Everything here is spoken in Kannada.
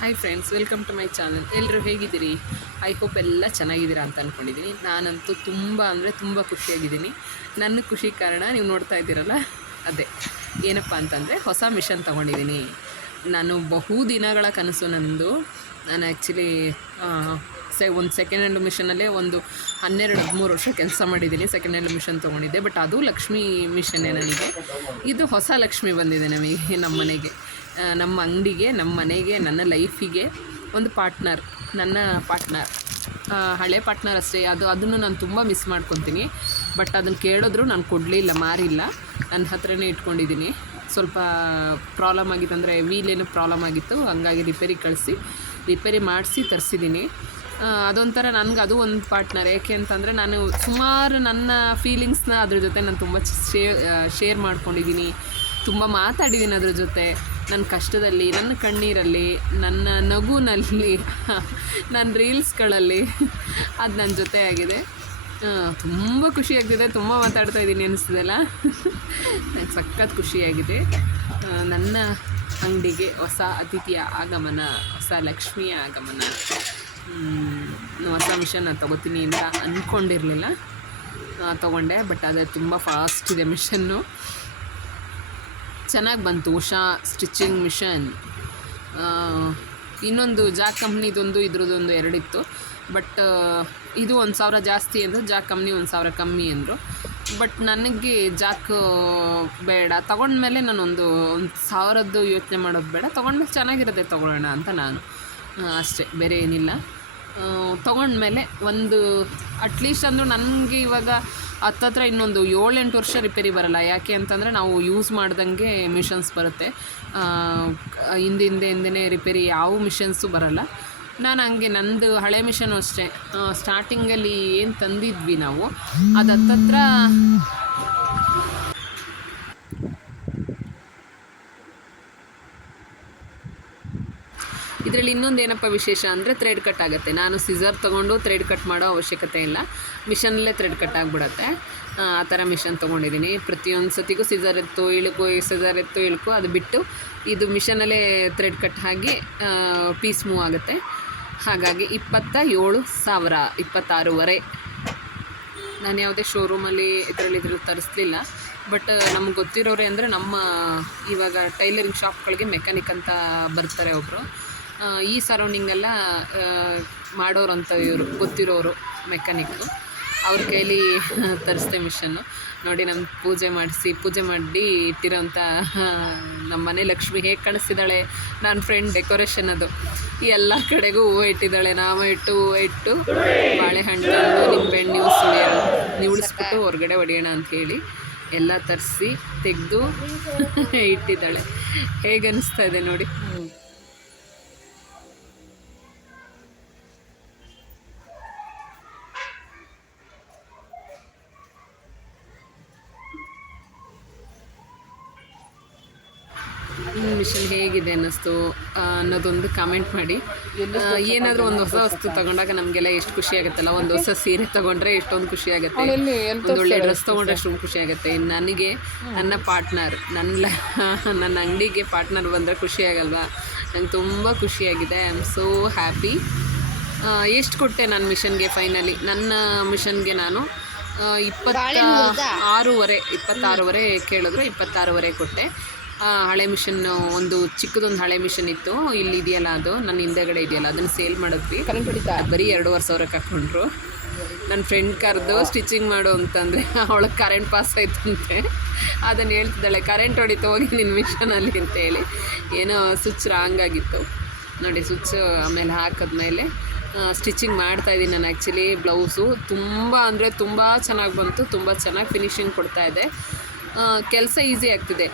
Hi friends, welcome to my channel. ಎಲ್ಲರೂ ಹೇಗಿದ್ದೀರಿ? ಐ ಹೋಪ್ ಎಲ್ಲ ಚೆನ್ನಾಗಿದ್ದೀರಾ ಅಂತ ಅಂದ್ಕೊಂಡಿದ್ದೀನಿ. ನಾನಂತೂ ತುಂಬ ಅಂದರೆ ತುಂಬ ಖುಷಿಯಾಗಿದ್ದೀನಿ. ನನ್ನ ಖುಷಿ ಕಾರಣ ನೀವು ನೋಡ್ತಾ ಇದ್ದೀರಲ್ಲ, ಅದೇ ಏನಪ್ಪ ಅಂತಂದರೆ ಹೊಸ ಮಿಷನ್ ತೊಗೊಂಡಿದ್ದೀನಿ. ನಾನು ಬಹು ದಿನಗಳ ಕನಸು ನನ್ನದು. ನಾನು ಆ್ಯಕ್ಚುಲಿ ಒಂದು ಸೆಕೆಂಡ್ ಹ್ಯಾಂಡ್ ಮಿಷನಲ್ಲೇ ಒಂದು 12-13 ವರ್ಷ ಕೆಲಸ ಮಾಡಿದ್ದೀನಿ. ಸೆಕೆಂಡ್ ಹ್ಯಾಂಡ್ ಮಿಷನ್ ತೊಗೊಂಡಿದ್ದೆ, ಬಟ್ ಅದು ಲಕ್ಷ್ಮಿ ಮಿಷನ್ನೇ ನನಗೆ. ಇದು ಹೊಸ ಲಕ್ಷ್ಮಿ ಬಂದಿದೆ ನಮಗೆ, ನಮ್ಮ ಮನೆಗೆ, ನಮ್ಮ ಅಂಗಡಿಗೆ, ನಮ್ಮ ಮನೆಗೆ, ನನ್ನ ಲೈಫಿಗೆ ಒಂದು ಪಾರ್ಟ್ನರ್, ನನ್ನ ಪಾರ್ಟ್ನರ್, ಹಳೆ ಪಾರ್ಟ್ನರ್ ಅಷ್ಟೇ. ಅದನ್ನು ನಾನು ತುಂಬ ಮಿಸ್ ಮಾಡ್ಕೊತೀನಿ. ಬಟ್ ಅದನ್ನು ಕೇಳಿದ್ರು ನಾನು ಕೊಡಲಿಲ್ಲ, ಮಾರಿಲ್ಲ, ನನ್ನ ಹತ್ರನೇ ಇಟ್ಕೊಂಡಿದ್ದೀನಿ. ಸ್ವಲ್ಪ ಪ್ರಾಬ್ಲಮ್ ಆಗಿತ್ತು, ಅಂದರೆ ವೀಲೇನು ಪ್ರಾಬ್ಲಮ್ ಆಗಿತ್ತು, ಹಂಗಾಗಿ ರಿಪೇರಿ ಮಾಡಿಸಿ ತರಿಸಿದ್ದೀನಿ. ಅದೊಂಥರ ನನಗೆ ಅದು ಒಂದು ಪಾರ್ಟ್ನರ್. ಏಕೆ ಅಂತಂದರೆ ನಾನು ಸುಮಾರು ನನ್ನ ಫೀಲಿಂಗ್ಸ್ನ ಅದ್ರ ಜೊತೆ ನಾನು ತುಂಬ ಶೇರ್ ಮಾಡ್ಕೊಂಡಿದ್ದೀನಿ, ತುಂಬ ಮಾತಾಡಿದ್ದೀನಿ ಅದ್ರ ಜೊತೆ. ನನ್ನ ಕಷ್ಟದಲ್ಲಿ, ನನ್ನ ಕಣ್ಣೀರಲ್ಲಿ, ನನ್ನ ನಗುನಲ್ಲಿ, ನನ್ನ ರೀಲ್ಸ್ಗಳಲ್ಲಿ ಅದು ನನ್ನ ಜೊತೆ ಆಗಿದೆ. ತುಂಬ ಖುಷಿಯಾಗ್ತಿದೆ, ತುಂಬ ಮಾತಾಡ್ತಾ ಇದ್ದೀನಿ ಅನಿಸ್ತದಲ್ಲ. ನನಗೆ ಸಖತ್ ಖುಷಿಯಾಗಿದೆ. ನನ್ನ ಅಂಗಡಿಗೆ ಹೊಸ ಅತಿಥಿಯ ಆಗಮನ, ಹೊಸ ಲಕ್ಷ್ಮಿಯ ಆಗಮನ. ಹೊಸ ಮಿಷನ್ ನಾನು ತೊಗೋತೀನಿ ಅಂತ ಅಂದ್ಕೊಂಡಿರಲಿಲ್ಲ, ತೊಗೊಂಡೆ. ಬಟ್ ಅದು ತುಂಬ ಫಾಸ್ಟ್ ಇದೆ ಮಿಷನ್ನು, ಚೆನ್ನಾಗಿ ಬಂತು. Usha stitching machine. ಇನ್ನೊಂದು ಜಾಕ್ ಕಂಪ್ನಿದೊಂದು, ಇದ್ರದ್ದೊಂದು ಎರಡಿತ್ತು. ಬಟ್ ಇದು 1,000 ಜಾಸ್ತಿ ಅಂದರು, ಜಾಕ್ ಕಂಪ್ನಿ 1,000 ಕಮ್ಮಿ ಅಂದರು. ಬಟ್ ನನಗೆ ಜಾಕ್ ಬೇಡ, ತೊಗೊಂಡ್ಮೇಲೆ ನಾನು ಒಂದು 1,000ದ್ದು ಯೋಚನೆ ಮಾಡೋದು ಬೇಡ, ತೊಗೊಂಡ್ಮೇಲೆ ಚೆನ್ನಾಗಿರುತ್ತೆ ತೊಗೊಳ್ಳೋಣ ಅಂತ ನಾನು ಅಷ್ಟೇ, ಬೇರೆ ಏನಿಲ್ಲ. ತೊಗೊಂಡ್ಮೇಲೆ ಒಂದು ಅಟ್ಲೀಸ್ಟ್ ಅಂದರೂ ನನಗೆ ಇವಾಗ ಹತ್ತತ್ರ ಇನ್ನೊಂದು 7-8 ವರ್ಷ ರಿಪೇರಿ ಬರೋಲ್ಲ. ಯಾಕೆ ಅಂತಂದರೆ ನಾವು ಯೂಸ್ ಮಾಡ್ದಂಗೆ ಮಿಷನ್ಸ್ ಬರುತ್ತೆ, ಹಿಂದೆ ರಿಪೇರಿ ಯಾವ ಮಿಷನ್ಸು ಬರೋಲ್ಲ. ನಾನು ಹಂಗೆ ನಂದು ಹಳೆ ಮಿಷನು ಅಷ್ಟೇ, ಸ್ಟಾರ್ಟಿಂಗಲ್ಲಿ ಏನು ತಂದಿದ್ವಿ ನಾವು, ಅದು ಹತ್ತತ್ರ ಇದರಲ್ಲಿ ಇನ್ನೊಂದು ಏನಪ್ಪ ವಿಶೇಷ ಅಂದರೆ ಥ್ರೆಡ್ ಕಟ್ ಆಗುತ್ತೆ. ನಾನು ಸಿಸರ್ ತೊಗೊಂಡು ಥ್ರೆಡ್ ಕಟ್ ಮಾಡೋ ಅವಶ್ಯಕತೆ ಇಲ್ಲ, ಮಿಷನಲ್ಲೇ ಥ್ರೆಡ್ ಕಟ್ ಆಗಿಬಿಡತ್ತೆ. ಆ ಥರ ಮಿಷನ್ ತೊಗೊಂಡಿದ್ದೀನಿ. ಪ್ರತಿಯೊಂದು ಸತಿಗೂ ಸಿಸರ್ ಎತ್ತು ಇಳ್ಕು ಅದು ಬಿಟ್ಟು ಇದು ಮಿಷನಲ್ಲೇ ಥ್ರೆಡ್ ಕಟ್ ಆಗಿ ಪೀಸ್ ಮೂವ್ ಆಗುತ್ತೆ. ಹಾಗಾಗಿ 27,000, 26,500. ನಾನು ಯಾವುದೇ ಶೋರೂಮಲ್ಲಿ ಇದರಲ್ಲಿ ತರಿಸ್ಲಿಲ್ಲ. ಬಟ್ ನಮ್ಗೆ ಗೊತ್ತಿರೋರೆ ಅಂದರೆ ನಮ್ಮ ಇವಾಗ ಟೈಲರಿಂಗ್ ಶಾಪ್ಗಳಿಗೆ ಮೆಕ್ಯಾನಿಕ್ ಅಂತ ಬರ್ತಾರೆ ಒಬ್ಬರು, ಈ ಸರೌಂಡಿಂಗೆಲ್ಲ ಮಾಡೋರಂಥ ಇವರು ಗೊತ್ತಿರೋರು ಮೆಕ್ಯಾನಿಕ್ಕು. ಅವ್ರ ಕೈಲಿ ತರಿಸ್ದೆ ಮಿಷನ್ನು. ನೋಡಿ, ನಮ್ಮ ಪೂಜೆ ಮಾಡಿ ಇಟ್ಟಿರೋಂಥ ನಮ್ಮ ಮನೆ ಲಕ್ಷ್ಮಿ ಹೇಗೆ ಕಾಣಿಸ್ತಿದ್ದಾಳೆ. ನನ್ನ ಫ್ರೆಂಡ್ ಡೆಕೋರೇಷನ್ ಅದು, ಎಲ್ಲ ಕಡೆಗೂ ಹೂವು ಇಟ್ಟಿದ್ದಾಳೆ. ಹೂವು ಇಟ್ಟು ಬಾಳೆಹಣ್ಣು ತಂದು ನಿಂಬೆಹಣ್ಣು ನಿವುಳಿಸ್ಬಿಟ್ಟು ಹೊರಗಡೆ ಹೊಡೆಯೋಣ ಅಂಥೇಳಿ ಎಲ್ಲ ತರಿಸಿ ತೆಗೆದು ಇಟ್ಟಿದ್ದಾಳೆ. ಹೇಗೆ ಅನ್ನಿಸ್ತಾ ಇದೆ ನೋಡಿ. ಮಿಷನ್ ಹೇಗಿದೆ ಅನ್ನಿಸ್ತು ಅನ್ನೋದೊಂದು ಕಾಮೆಂಟ್ ಮಾಡಿ. ಏನಾದರೂ ಒಂದು ಹೊಸ ವಸ್ತು ತೊಗೊಂಡಾಗ ನಮಗೆಲ್ಲ ಎಷ್ಟು ಖುಷಿ ಆಗುತ್ತಲ್ಲ. ಒಂದು ಹೊಸ ಸೀರೆ ತೊಗೊಂಡ್ರೆ ಎಷ್ಟೊಂದು ಖುಷಿ ಆಗುತ್ತೆ, ಒಂದು ಒಳ್ಳೆ ಡ್ರೆಸ್ ತೊಗೊಂಡ್ರೆ ಎಷ್ಟೊಂದು ಖುಷಿ ಆಗುತ್ತೆ. ನನಗೆ ನನ್ನ ಪಾರ್ಟ್ನರ್, ನನ್ನ ಅಂಗಡಿಗೆ ಪಾರ್ಟ್ನರ್ ಬಂದರೆ ಖುಷಿ ಆಗಲ್ವಾ? ನಂಗೆ ತುಂಬ ಖುಷಿಯಾಗಿದೆ. I am so happy. ಎಷ್ಟು ಕೊಟ್ಟೆ ನಾನು ಮಿಷನ್ಗೆ? ಫೈನಲಿ ನನ್ನ ಮಿಷನ್ಗೆ ನಾನು 26,500 ಕೇಳಿದ್ರು, 26,500 ಕೊಟ್ಟೆ. ಹಳೆ ಮಿಷನ್ನು, ಒಂದು ಚಿಕ್ಕದೊಂದು ಹಳೆ ಮಿಷನ್ ಇತ್ತು, ಇಲ್ಲಿ ಇದೆಯಲ್ಲ ಅದು ನನ್ನ ಹಿಂದೆಗಡೆ ಇದೆಯಲ್ಲ, ಅದನ್ನು ಸೇಲ್ ಮಾಡಿದ್ವಿ. ಬರೀ 2,500 ಹಾಕ್ಕೊಂಡ್ರು. ನನ್ನ ಫ್ರೆಂಡ್ ಕರೆದು ಸ್ಟಿಚಿಂಗ್ ಮಾಡು ಅಂತಂದರೆ ಅವಳಿಗೆ ಕರೆಂಟ್ ಪಾಸ್ ಆಯ್ತಂತೆ. ಅದನ್ನು ಹೇಳ್ತಿದ್ದಾಳೆ, ಕರೆಂಟ್ ಹೊಡಿತು ಹೋಗಿ ನಿನ್ನ ಮಿಷನಲ್ಲಿ ಅಂತೇಳಿ. ಏನೋ ಸ್ವಿಚ್ ರಾಂಗ್ ಆಗಿತ್ತು ನೋಡಿ. ಸ್ವಿಚ್ ಆಮೇಲೆ ಹಾಕಿದ್ಮೇಲೆ ಸ್ಟಿಚಿಂಗ್ ಮಾಡ್ತಾಯಿದ್ದೀನಿ ನಾನು. ಆ್ಯಕ್ಚುಲಿ ಬ್ಲೌಸು ತುಂಬ ಅಂದರೆ ತುಂಬ ಚೆನ್ನಾಗಿ ಬಂತು, ತುಂಬ ಚೆನ್ನಾಗಿ ಫಿನಿಶಿಂಗ್ ಕೊಡ್ತಾಯಿದೆ. ಕೆಲಸ ಈಸಿ ಆಗ್ತಿದೆ.